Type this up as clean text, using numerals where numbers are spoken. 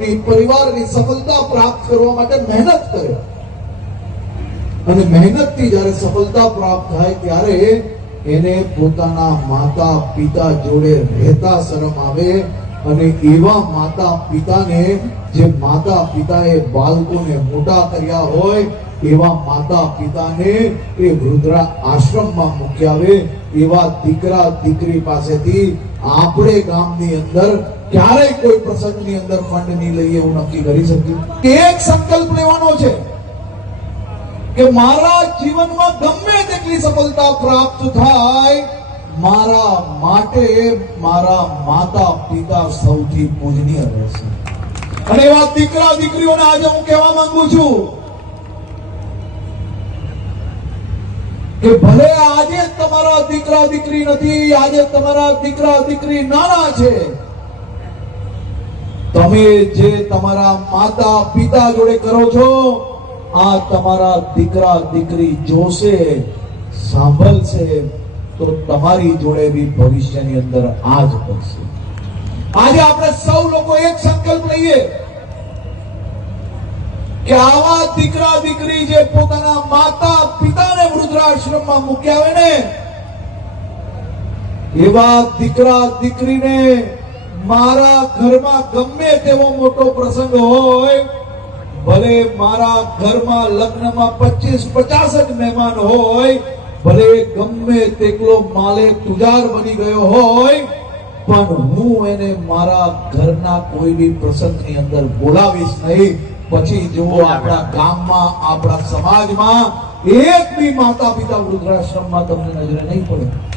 જીવનની પરિવારની સફળતા પ્રાપ્ત કરવા માટે મહેનત કરે અને મહેનતથી જ્યારે સફળતા પ્રાપ્ત થાય ત્યારે એને પોતાના માતા પિતા જોડે રહેતા શરમ આવે અને એવા માતા પિતાને જે માતા પિતાએ બાળકોને મોટા કર્યા હોય એવા માતા પિતાને એ વૃદ્ધા આશ્રમમાં મૂકી આવે એવા દીકરા દીકરી પાસેથી આપણે ગામની અંદર ક્યારેય કોઈ પ્રસંગની અંદર ફંડ નહીં લઈએ એવું નક્કી કરી શકીએ. એક સંકલ્પ લેવાનો છે કે મારા જીવનમાં ગમે તેટલી સફળતા પ્રાપ્ત થાય મારા માટે મારા માતા પિતા સૌથી પૂજનીય રહેશે. અને એવા દીકરા દીકરીઓને આજે હું કહેવા માંગુ છું કે ભલે આજે તમારા દીકરા દીકરી નથી, આજે તમારા દીકરા દીકરી નાના છે, તમે જે તમારા માતા પિતા જોડે કરો છો આ તમારા દીકરા દીકરી જોશે, સાંભળશે તો તમારી જોડે બી ભવિષ્યની અંદર આ જ કરશે. આજે આપણે સૌ લોકો એક સંકલ્પ લઈએ કે આવા દીકરા દીકરી જે પોતાના માતા પિતાને વૃદ્ધાશ્રમમાં મૂકી આવે ને એવા દીકરા દીકરીને મારા ઘરમાં ગમે તેવો મોટો પ્રસંગ હોય, ભલે મારા ઘરમાં લગ્નમાં 25-50 જ મહેમાન હોય, ભલે ગમે તેટલો માલે તુજાર બની ગયો હોય, પણ હું એને મારા ઘરના કોઈ બી પ્રસંગની અંદર બોલાવીશ નહીં. પછી જો આપણા ગામમાં આપણા સમાજમાં એક બી માતા પિતા વૃદ્ધાશ્રમમાં તમને નજરે નહીં પડે.